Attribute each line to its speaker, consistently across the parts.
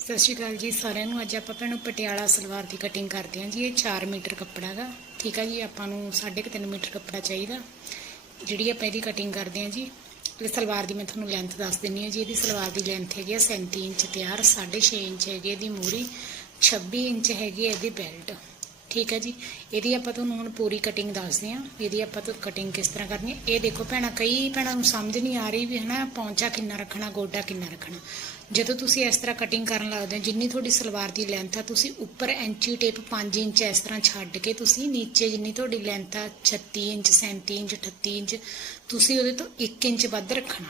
Speaker 1: ਸਤਿ ਸ਼੍ਰੀ ਅਕਾਲ ਜੀ, ਸਾਰਿਆਂ ਨੂੰ ਅੱਜ ਆਪਾਂ ਭੈਣੋ ਪਟਿਆਲਾ ਸਲਵਾਰ ਦੀ ਕਟਿੰਗ ਕਰਦੇ ਹਾਂ ਜੀ, ਇਹ 4 ਮੀਟਰ ਕੱਪੜਾ ਹੈਗਾ ਠੀਕ ਆ ਜੀ, ਆਪਾਂ ਨੂੰ 3.5 ਮੀਟਰ ਕੱਪੜਾ ਚਾਹੀਦਾ। ਜਿਹੜੀ ਆਪਾਂ ਇਹਦੀ ਕਟਿੰਗ ਕਰਦੇ ਹਾਂ ਜੀ, ਇਹ ਸਲਵਾਰ ਦੀ ਮੈਂ ਤੁਹਾਨੂੰ ਲੈਂਥ ਦੱਸ ਦਿੰਨੀ ਹਾਂ ਜੀ, ਇਹਦੀ ਸਲਵਾਰ ਦੀ ਲੈਂਥ ਹੈਗੀ ਆ 37 ਇੰਚ ਤਿਆਰ 6.5 ਇੰਚ ਹੈਗੀ ਇਹਦੀ ਮੂਰੀ 26 ਇੰਚ ਹੈਗੀ ਹੈ ਇਹਦੀ ਬੈਲਟ ਠੀਕ ਹੈ ਜੀ। ਇਹਦੀ ਆਪਾਂ ਤੁਹਾਨੂੰ ਹੁਣ ਪੂਰੀ ਕਟਿੰਗ ਦੱਸਦੇ ਹਾਂ। ਇਹਦੀ ਆਪਾਂ ਤੋਂ ਕਟਿੰਗ ਕਿਸ ਤਰ੍ਹਾਂ ਕਰਨੀ ਹੈ? ਇਹ ਦੇਖੋ ਭੈਣਾ, ਕਈ ਭੈਣਾਂ ਨੂੰ ਸਮਝ ਨਹੀਂ ਆ ਰਹੀ ਵੀ ਹਨਾ, ਪੌਂਚਾ ਕਿੰਨਾ ਰੱਖਣਾ, ਗੋਡਾ ਕਿੰਨਾ ਰੱਖਣਾ। ਜਦੋਂ ਤੁਸੀਂ ਇਸ ਤਰ੍ਹਾਂ ਕਟਿੰਗ ਕਰਨ ਲੱਗਦੇ ਹੋ, ਜਿੰਨੀ ਤੁਹਾਡੀ ਸਲਵਾਰ ਦੀ ਲੈਂਥ ਆ, ਤੁਸੀਂ ਉੱਪਰ ਐਂਚੀ ਟੇਪ 5 ਇੰਚ ਇਸ ਤਰ੍ਹਾਂ ਛੱਡ ਕੇ ਤੁਸੀਂ ਨੀਚੇ ਜਿੰਨੀ ਤੁਹਾਡੀ ਲੈਂਥ ਆ 36 ਇੰਚ 37 ਇੰਚ 38 ਇੰਚ, ਤੁਸੀਂ ਉਹਦੇ ਤੋਂ 1 ਇੰਚ ਵੱਧ ਰੱਖਣਾ।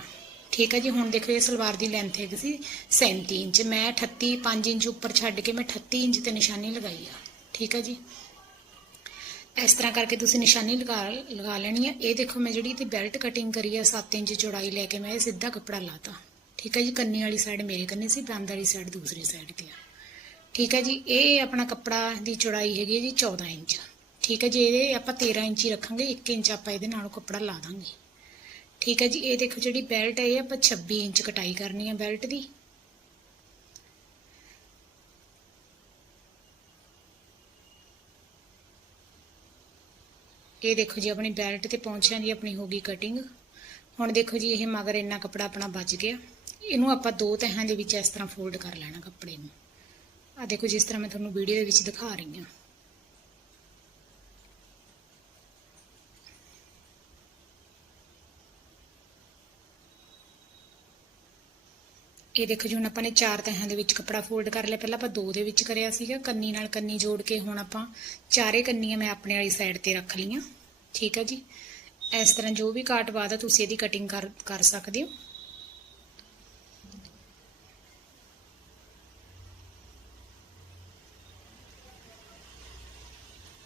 Speaker 1: ਠੀਕ ਹੈ ਜੀ, ਹੁਣ ਦੇਖੋ ਇਹ ਸਲਵਾਰ ਦੀ ਲੈਂਥ ਹੈਗੀ ਸੀ 37 ਇੰਚ। ਮੈਂ 38 5 ਇੰਚ ਉੱਪਰ ਛੱਡ ਕੇ ਮੈਂ 38 ਇੰਚ ਤੇ ਨਿਸ਼ਾਨੀ ਲਗਾਈ ਆ। ਠੀਕ ਹੈ ਜੀ। ਇਸ ਤਰ੍ਹਾਂ ਕਰਕੇ ਤੁਸੀਂ ਨਿਸ਼ਾਨੀ ਲਗਾ ਲਗਾ ਲੈਣੀ ਹੈ ਇਹ ਦੇਖੋ ਮੈਂ ਜਿਹੜੀ ਤੇ ਬੈਲਟ ਕਟਿੰਗ ਕਰੀ ਆ 7 ਇੰਚ ਚੌੜਾਈ ਲੈ ਕੇ ਮੈਂ ਇਹ ਸਿੱਧਾ ਕੱਪੜਾ ਲਾਤਾ। ਠੀਕ ਹੈ ਜੀ, ਕੰਨੀ ਵਾਲੀ ਸਾਈਡ ਮੇਰੇ ਕੰਨੀ ਸੀ, ਬੰਦ ਵਾਲੀ ਸਾਈਡ ਦੂਸਰੀ ਸਾਈਡ ਤੇ ਆ। ਠੀਕ ਹੈ ਜੀ, ਇਹ ਆਪਣਾ ਕੱਪੜਾ ਦੀ ਚੌੜਾਈ ਹੈਗੀ ਹੈ ਜੀ 14 ਇੰਚ। ਠੀਕ ਹੈ ਜੀ, ਇਹਦੇ ਆਪਾਂ 13 ਇੰਚ ਹੀ ਰੱਖਾਂਗੇ 1 ਇੰਚ ਆਪਾਂ ਇਹਦੇ ਨਾਲੋਂ ਕੱਪੜਾ ਲਾ ਦਾਂਗੇ। ਠੀਕ ਹੈ ਜੀ, ਇਹ ਦੇਖੋ ਜਿਹੜੀ ਬੈਲਟ ਹੈ ਇਹ ਆਪਾਂ 26 ਇੰਚ ਕਟਾਈ ਕਰਨੀ ਹੈ ਬੈਲਟ ਦੀ। ਇਹ ਦੇਖੋ ਜੀ, ਆਪਣੀ ਬੈਲਟ ਤੇ ਪਹੁੰਚਿਆਂ ਦੀ ਆਪਣੀ ਹੋ ਗਈ ਕਟਿੰਗ ਹੁਣ ਦੇਖੋ ਜੀ, ਇਹ ਮਗਰ ਇੰਨਾ ਕੱਪੜਾ ਆਪਣਾ ਬਚ ਗਿਆ। ਇਹਨੂੰ ਆਪਾਂ ਦੋ ਤਹਾਂ ਦੇ ਵਿੱਚ ਇਸ ਤਰ੍ਹਾਂ ਫੋਲਡ ਕਰ ਲੈਣਾ ਕੱਪੜੇ ਨੂੰ। ਆ ਦੇਖੋ ਜਿਸ ਤਰ੍ਹਾਂ ਮੈਂ ਤੁਹਾਨੂੰ ਵੀਡੀਓ ਦੇ ਵਿੱਚ ਦਿਖਾ ਰਹੀ ਹਾਂ। ਇਹ ਦੇਖੋ ਜੀ, ਹੁਣ ਆਪਾਂ ਨੇ ਚਾਰ ਤਹਾਂ ਦੇ ਵਿੱਚ ਕੱਪੜਾ ਫੋਲਡ ਕਰ ਲਿਆ। ਪਹਿਲਾਂ ਆਪਾਂ ਦੋ ਦੇ ਵਿੱਚ ਕਰਿਆ ਸੀਗਾ। ਕੰਨੀ ਨਾਲ ਕੰਨੀ ਜੋੜ ਕੇ ਹੁਣ ਆਪਾਂ ਚਾਰੇ ਕੰਨੀਆਂ ਮੈਂ ਆਪਣੇ ਵਾਲੀ ਸਾਈਡ ਤੇ ਰੱਖ ਲਈਆਂ। ਠੀਕ ਹੈ ਜੀ? ਇਸ ਤਰ੍ਹਾਂ ਜੋ ਵੀ ਕਾਟ ਬਾਅਦ ਤੁਸੀਂ ਇਹਦੀ ਕਟਿੰਗ ਕਰ ਕਰ ਸਕਦੇ ਹੋ।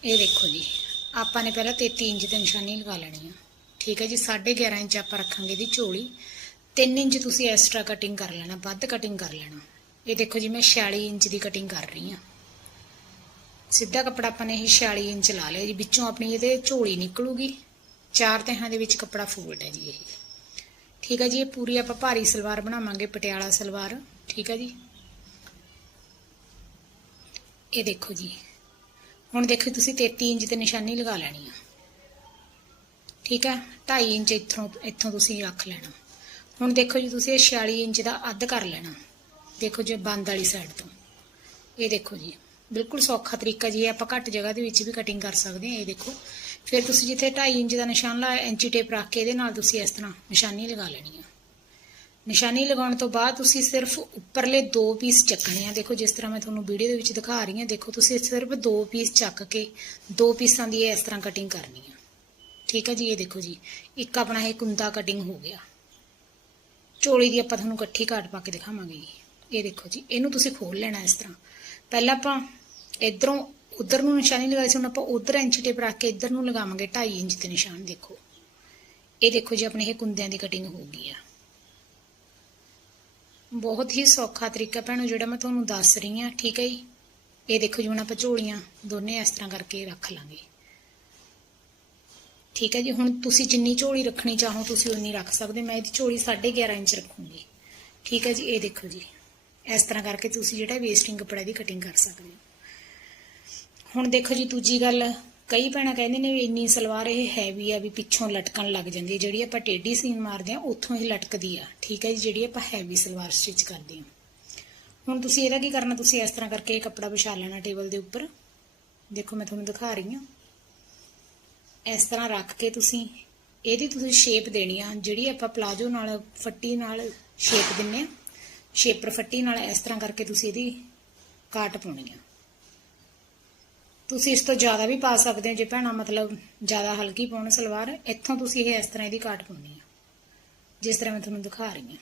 Speaker 1: ਇਹ ਦੇਖੋ ਜੀ, ਆਪਾਂ ਨੇ ਪਹਿਲਾਂ 33 ਇੰਚ ਤੇ ਨਿਸ਼ਾਨੀ ਲਗਾ ਲੈਣੀ ਆ। ਠੀਕ ਹੈ ਜੀ? 11.5 ਇੰਚ ਆਪਾਂ ਰੱਖਾਂਗੇ ਦੀ ਝੋਲੀ। 3 ਇੰਚ ਤੁਸੀਂ ਐਕਸਟਰਾ ਕਟਿੰਗ ਕਰ ਲੈਣਾ, ਵੱਧ ਕਟਿੰਗ ਕਰ ਲੈਣਾ। ਇਹ ਦੇਖੋ ਜੀ, ਮੈਂ 46 ਇੰਚ ਦੀ ਕਟਿੰਗ ਕਰ ਰਹੀ ਹਾਂ। ਸਿੱਧਾ ਕੱਪੜਾ ਆਪਾਂ ਨੇ ਇਹ 46 ਇੰਚ ਲਾ ਲਿਆ ਜੀ, ਵਿੱਚੋਂ ਆਪਣੀ ਇਹਦੇ ਝੋਲੀ ਨਿਕਲੂਗੀ। ਚਾਰ ਤਹਾਂ ਦੇ ਵਿੱਚ ਕੱਪੜਾ ਫੋਲਡ ਹੈ ਜੀ ਇਹ। ਠੀਕ ਹੈ ਜੀ, ਇਹ ਪੂਰੀ ਆਪਾਂ ਭਾਰੀ ਸਲਵਾਰ ਬਣਾਵਾਂਗੇ, ਪਟਿਆਲਾ ਸਲਵਾਰ। ਠੀਕ ਹੈ ਜੀ। ਇਹ ਦੇਖੋ ਜੀ। ਹੁਣ ਦੇਖੋ ਤੁਸੀਂ 33 ਇੰਚ ਤੇ ਨਿਸ਼ਾਨੀ ਲਗਾ ਲੈਣੀ ਆ। ਠੀਕ ਹੈ 2.5 ਇੰਚ ਇੱਥੋਂ ਇੱਥੋਂ ਤੁਸੀਂ ਰੱਖ ਲੈਣਾ। ਹੁਣ ਦੇਖੋ ਜੀ, ਤੁਸੀਂ ਇਹ 46 ਇੰਚ ਦਾ ਅੱਧ ਕਰ ਲੈਣਾ। ਦੇਖੋ ਜੇ ਬੰਦ ਵਾਲੀ ਸਾਈਡ ਤੋਂ। ਇਹ ਦੇਖੋ ਜੀ, ਬਿਲਕੁਲ ਸੌਖਾ ਤਰੀਕਾ ਜੀ, ਇਹ ਆਪਾਂ ਘੱਟ ਜਗ੍ਹਾ ਦੇ ਵਿੱਚ ਵੀ ਕਟਿੰਗ ਕਰ ਸਕਦੇ ਹਾਂ, ਇਹ ਦੇਖੋ। ਫਿਰ ਤੁਸੀਂ ਜਿੱਥੇ 2.5 ਇੰਚ ਦਾ ਨਿਸ਼ਾਨ ਲਾਇਆ, ਇੰਚੀ ਟੇਪ ਰੱਖ ਕੇ ਇਹਦੇ ਨਾਲ ਤੁਸੀਂ ਇਸ ਤਰ੍ਹਾਂ ਨਿਸ਼ਾਨੀ ਲਗਾ ਲੈਣੀ ਆ ਨਿਸ਼ਾਨੀ ਲਗਾਉਣ ਤੋਂ ਬਾਅਦ ਤੁਸੀਂ ਸਿਰਫ ਉੱਪਰਲੇ ਦੋ ਪੀਸ ਚੱਕਣੇ ਆ। ਦੇਖੋ, ਜਿਸ ਤਰ੍ਹਾਂ ਮੈਂ ਤੁਹਾਨੂੰ ਵੀਡੀਓ ਦੇ ਵਿੱਚ ਦਿਖਾ ਰਹੀ ਹਾਂ, ਦੇਖੋ, ਤੁਸੀਂ ਸਿਰਫ ਦੋ ਪੀਸ ਚੱਕ ਕੇ ਦੋ ਪੀਸਾਂ ਦੀ ਇਸ ਤਰ੍ਹਾਂ ਕਟਿੰਗ ਕਰਨੀ ਆ। ਠੀਕ ਹੈ ਜੀ, ਇਹ ਦੇਖੋ ਜੀ, ਇੱਕ ਆਪਣਾ ਇਹ ਕੁੰਦਾ ਕਟਿੰਗ ਹੋ ਗਿਆ। ਚੋਲੀ ਦੀ ਆਪਾਂ ਤੁਹਾਨੂੰ ਇਕੱਠੀ ਘਾਟ ਪਾ ਕੇ ਦਿਖਾਵਾਂਗੇ ਜੀ। ਇਹ ਦੇਖੋ ਜੀ, ਇਹਨੂੰ ਤੁਸੀਂ ਖੋਲ ਲੈਣਾ ਇਸ ਤਰ੍ਹਾਂ। ਪਹਿਲਾਂ ਆਪਾਂ ਇਧਰੋਂ, ਉਧਰ ਨੂੰ ਨਿਸ਼ਾਨੀ ਲਗਾਈ ਸੀ, ਹੁਣ ਆਪਾਂ ਉਧਰ ਇੰਚ ਟੇਪ ਰੱਖ ਕੇ ਇਧਰ ਨੂੰ ਲਗਾਵਾਂਗੇ 2.5 ਇੰਚ ਤੇ ਨਿਸ਼ਾਨ, ਦੇਖੋ। ਇਹ ਦੇਖੋ ਜੀ, ਆਪਣੇ ਇਹ ਕੁੰਦਿਆਂ ਦੀ ਕਟਿੰਗ ਹੋ ਗਈ ਆ। ਬਹੁਤ ਹੀ ਸੌਖਾ ਤਰੀਕਾ ਭੈਣੋ, ਜਿਹੜਾ ਮੈਂ ਤੁਹਾਨੂੰ ਦੱਸ ਰਹੀ ਹਾਂ, ਠੀਕ ਹੈ ਜੀ? ਇਹ ਦੇਖੋ ਜੀ, ਹੁਣ ਆਪਾਂ ਝੋਲੀਆਂ ਦੋਨੇ ਇਸ ਤਰ੍ਹਾਂ ਕਰਕੇ ਰੱਖ ਲਾਂਗੇ। ਠੀਕ ਹੈ ਜੀ, ਹੁਣ ਤੁਸੀਂ ਜਿੰਨੀ ਝੋਲੀ ਰੱਖਣੀ ਚਾਹੋ ਤੁਸੀਂ ਉਨੀ ਰੱਖ ਸਕਦੇ, ਮੈਂ ਇਹਦੀ ਝੋਲੀ 11.5 ਇੰਚ ਰੱਖੂੰਗੀ। ਠੀਕ ਹੈ ਜੀ, ਇਹ ਦੇਖੋ ਜੀ, ਇਸ ਤਰ੍ਹਾਂ ਕਰਕੇ ਤੁਸੀਂ ਜਿਹੜਾ ਵੇਸਟਿੰਗ ਕੱਪੜਾ ਦੀ ਕਟਿੰਗ ਕਰ ਸਕਦੇ ਹੋ। ਹੁਣ ਦੇਖੋ ਜੀ, ਦੂਜੀ ਗੱਲ, ਕਈ ਭੈਣਾਂ ਕਹਿੰਦੇ ਨੇ ਵੀ ਇੰਨੀ ਸਲਵਾਰ ਇਹ ਹੈਵੀ ਆ ਵੀ ਪਿੱਛੋਂ ਲਟਕਣ ਲੱਗ ਜਾਂਦੀ ਹੈ। ਜਿਹੜੀ ਆਪਾਂ ਟੇਢੀ ਸੀਨ ਮਾਰਦੇ ਆ ਉੱਥੋਂ ਹੀ ਲਟਕਦੀ ਆ। ਠੀਕ ਹੈ ਜੀ, ਜਿਹੜੀ ਆਪਾਂ ਹੈਵੀ ਸਲਵਾਰ ਸਟਿਚ ਕਰਦੇ ਹਾਂ। ਹੁਣ ਤੁਸੀਂ ਇਹਦਾ ਕੀ ਕਰਨਾ, ਤੁਸੀਂ ਇਸ ਤਰ੍ਹਾਂ ਕਰਕੇ ਇਹ ਕੱਪੜਾ ਵਿਛਾ ਲੈਣਾ ਟੇਬਲ ਦੇ ਉੱਪਰ। ਦੇਖੋ, ਮੈਂ ਤੁਹਾਨੂੰ ਦਿਖਾ ਰਹੀ ਹਾਂ। ਇਸ ਤਰ੍ਹਾਂ ਰੱਖ ਕੇ ਤੁਸੀਂ, ਇਹਦੀ ਤੁਸੀਂ ਸ਼ੇਪ ਦੇਣੀ ਆ, ਜਿਹੜੀ ਆਪਾਂ ਪਲਾਜੋ ਨਾਲ, ਫੱਟੀ ਨਾਲ ਸ਼ੇਪ ਦਿੰਨੇ ਆ ਸ਼ੇਪਰ ਫੱਟੀ ਨਾਲ ਇਸ ਤਰ੍ਹਾਂ ਕਰਕੇ ਤੁਸੀਂ ਇਹਦੀ ਕਾਟ ਪਾਉਣੀ ਆ। ਤੁਸੀਂ ਇਸ ਤੋਂ ਜ਼ਿਆਦਾ ਵੀ ਪਾ ਸਕਦੇ ਹੋ ਜੇ ਭੈਣਾ, ਮਤਲਬ ਜ਼ਿਆਦਾ ਹਲਕੀ ਪਾਉਣ ਸਲਵਾਰ, ਇੱਥੋਂ ਤੁਸੀਂ ਇਹ ਇਸ ਤਰ੍ਹਾਂ ਇਹਦੀ ਕਾਟ ਪਾਉਣੀ ਆ, ਜਿਸ ਤਰ੍ਹਾਂ ਮੈਂ ਤੁਹਾਨੂੰ ਦਿਖਾ ਰਹੀ ਹਾਂ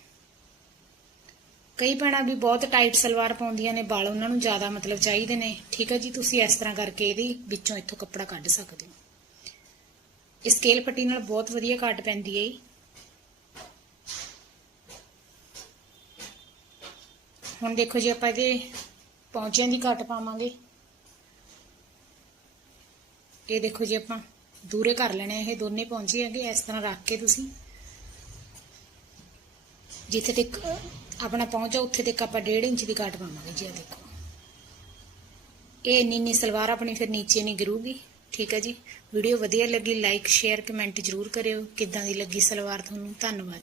Speaker 1: ਕਈ ਭੈਣਾਂ ਵੀ ਬਹੁਤ ਟਾਈਟ ਸਲਵਾਰ ਪਾਉਂਦੀਆਂ ਨੇ ਵਾਲ ਉਹਨਾਂ ਨੂੰ ਜ਼ਿਆਦਾ ਮਤਲਬ ਚਾਹੀਦੇ ਨੇ, ਠੀਕ ਹੈ ਜੀ, ਤੁਸੀਂ ਇਸ ਤਰ੍ਹਾਂ ਕਰਕੇ ਇਹਦੀ ਵਿੱਚੋਂ ਇੱਥੋਂ ਕੱਪੜਾ ਕੱਢ ਸਕਦੇ ਹੋ। ਸਕੇਲ ਪੱਟੀ ਨਾਲ ਬਹੁਤ ਵਧੀਆ ਕਾਟ ਪੈਂਦੀ ਹੈ ਹੁਣ ਦੇਖੋ ਜੀ ਆਪਾਂ ਇਹਦੇ ਪੌਂਚਿਆਂ ਦੀ ਕੱਟ ਪਾਵਾਂਗੇ। ਇਹ ਦੇਖੋ ਜੀ ਆਪਾਂ ਦੂਰੇ ਕਰ ਲੈਣੇ ਇਹ ਦੋਨੇ ਪੌਂਚੇ ਹੈਗੇ, ਇਸ ਤਰ੍ਹਾਂ ਰੱਖ ਕੇ ਤੁਸੀਂ। ਜਿੱਥੇ ਤੱਕ ਆਪਣਾ ਪਹੁੰਚਾ ਉੱਥੇ ਤੱਕ ਆਪਾਂ 1.5 ਇੰਚ ਦੀ ਕੱਟ ਪਾਵਾਂਗੇ ਜੀ ਆ ਦੇਖੋ। ਇਹ ਇੰਨੀ ਇੰਨੀ ਸਲਵਾਰ ਆਪਣੀ ਫਿਰ ਨੀਚੇ ਨਹੀਂ ਗਿਰੂਗੀ। ਠੀਕ ਹੈ ਜੀ। ਵੀਡੀਓ ਵਧੀਆ ਲੱਗੀ ਲਾਈਕ ਸ਼ੇਅਰ ਕਮੈਂਟ ਜਰੂਰ ਕਰਿਓ। ਕਿੱਦਾਂ ਦੀ ਲੱਗੀ ਸਲਵਾਰ ਤੁਹਾਨੂੰ? ਧੰਨਵਾਦ।